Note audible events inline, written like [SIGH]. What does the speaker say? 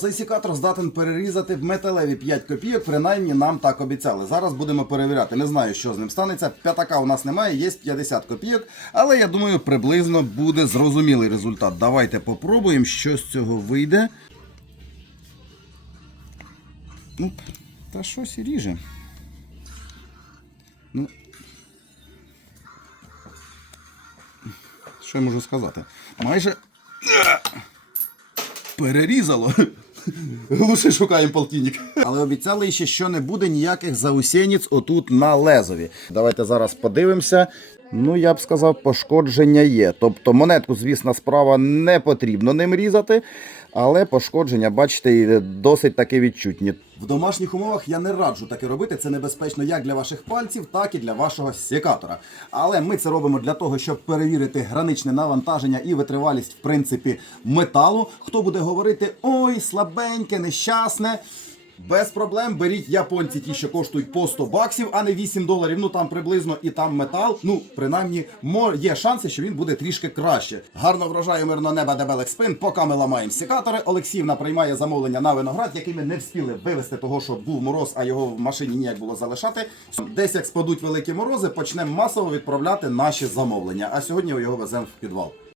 Цей сікатор здатен перерізати в металеві 5 копійок, принаймні нам так обіцяли. Зараз будемо перевіряти. Не знаю, що з ним станеться. П'ятака у нас немає, є 50 копійок, але я думаю, приблизно буде зрозумілий результат. Давайте попробуємо, що з цього вийде. Ну, та щось і ріже. Ну, що я можу сказати? Майже перерізало. [LAUGHS] Глуши шукаємо полтинник. Але обіцяли ще, що не буде ніяких заусєніць отут на лезові. Давайте зараз подивимося. Ну, я б сказав, пошкодження є. Тобто монетку, звісно, справа не потрібно ним різати, але пошкодження, бачите, досить таки відчутні. В домашніх умовах я не раджу таке робити. Це небезпечно як для ваших пальців, так і для вашого секатора. Але ми це робимо для того, щоб перевірити граничне навантаження і витривалість, в принципі, металу. Хто буде говорити ой, слабеньке, нещасне. Без проблем беріть японці ті, що коштують по 100 баксів, а не 8 доларів. Ну там приблизно і там метал. Ну, принаймні, є шанси, що він буде трішки краще. Гарно врожаю мирно неба дебелих спин. Поки ми ламаємо секатори. Олексіївна приймає замовлення на виноград, який ми не встигли вивезти того, що був мороз, а його в машині ніяк було залишати. Десь як спадуть великі морози, почнемо масово відправляти наші замовлення. А сьогодні його веземо в підвал.